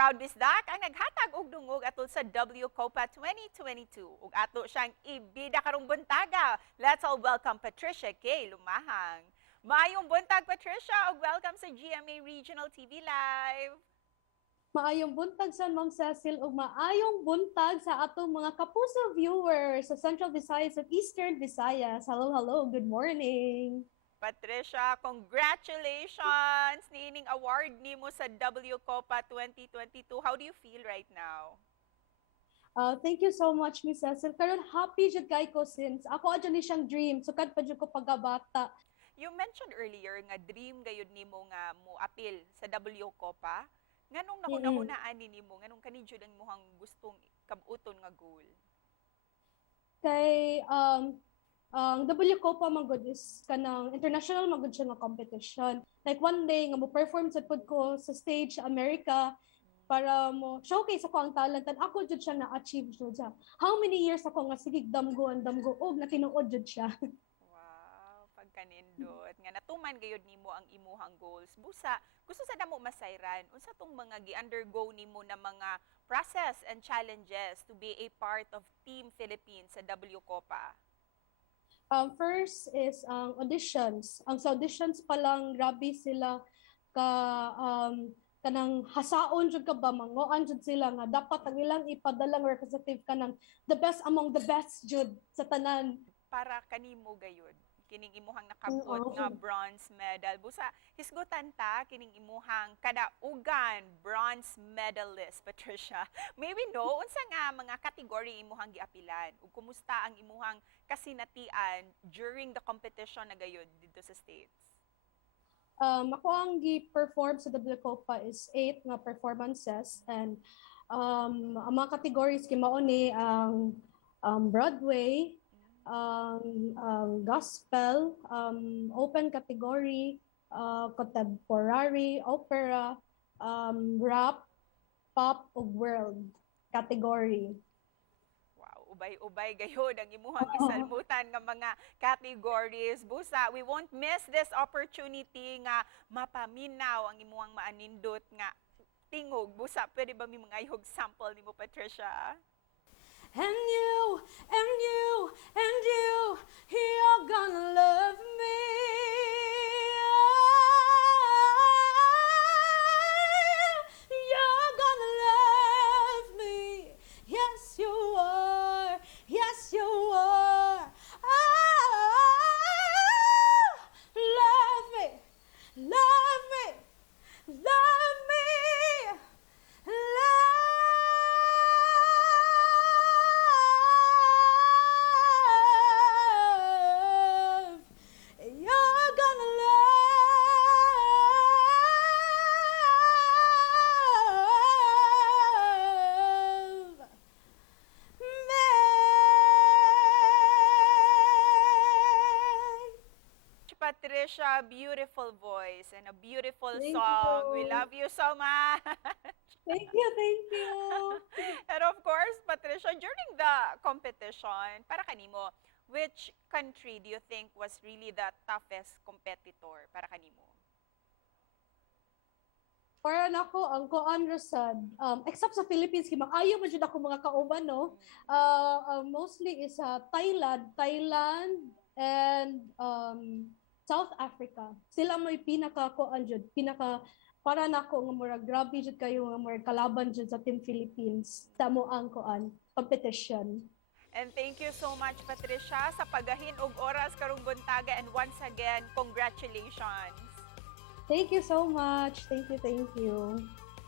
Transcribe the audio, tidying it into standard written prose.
proud bisdak ang naghatag og dungog atol sa WCOPA 2022 ug ato siyang ibida karong buntaga. Let's all welcome Patricia Kaye Lumahang. Maayong buntag Patricia ug welcome sa GMA Regional TV Live. Maayong buntag sa Ma'am Cecil ug maayong buntag sa atong mga kapuso viewers sa Central Visayas at Eastern Visayas. Hello, hello. Good morning. Patricia, congratulations niining award nimo sa WCOPA 2022. How do you feel right now? Thank you so much, Miss Cecil. Karon happy jud kay ko since ako adyan ni siyang dream. Sukad pa jud ko pagkabata. You mentioned earlier nga dream gayud nimo nga mo appeal sa WCOPA. Nganong nahuna-hunaan nimo? Nganong kani jud ang imong gustong kabuton nga goal? Kay ang WCOPA magud is kanang international magud siya nga competition. Like one day nga mo perform sa pud ko sa stage sa America para mo showcase ako ang talent and ako jud siya na-achieve jud siya. How many years ako nga sige damgo og natinuod jud siya. Wow, pagkanindot nga natuman gayud nimo ang imuhang goals. Busa, gusto sa damo masayran unsa tong mga gi-undergo nimo na mga process and challenges to be a part of Team Philippines sa WCOPA? First is ang auditions. Ang sa auditions pa lang grabe sila ka kanang hasaon jud ka ba mangoan jud sila nga dapat ang ilang ipadalang representative kanang the best among the best jud sa tanan. Para kanimo gayud kining imuhang nakab-ot nga bronze medal. Busa hisgutan ta kining imuhang kadaugan bronze medalist Patricia. May we know unsa nga mga category imuhang giapilan ug kumusta ang imuhang kasinatian during the competition na gayud dito sa States? Ako ang gi-perform sa WCOPA is 8 nga performances and ang mga categories kimao ni ang Broadway, gospel, open category, contemporary, opera, rap, pop ug world category. Wow, ubay-ubay gayud ang imuhang gisalmutan nga mga categories. Busa, we won't miss this opportunity nga mapaminaw ang imuhang maanindot nga tingog. Busa, pwede ba may mga ihog sample nimo Patricia? And you, and you, and you're gonna love me. You're gonna love me. Yes, you are. Yes, you are. Love me. Love me. Love me. Patricia, beautiful voice and a beautiful Thank song. you. We love you so much. Thank you, thank you. And of course, Patricia, during the competition, para kanimo, which country do you think was really the toughest competitor para kanimo? Para nako ang kuan rasad except sa Philippines kimaayo man jud ako mga kauban no. Mostly is Thailand and South Africa. Sila may pinaka kuan jud, pinaka para nako nga murag grabe jud kayo nga murag kalaban jud sa Team Philippines sa mo ang kuan competition. And thank you so much Patricia sa pagahin og oras karong buntaga and once again congratulations. Thank you so much. Thank you, thank you.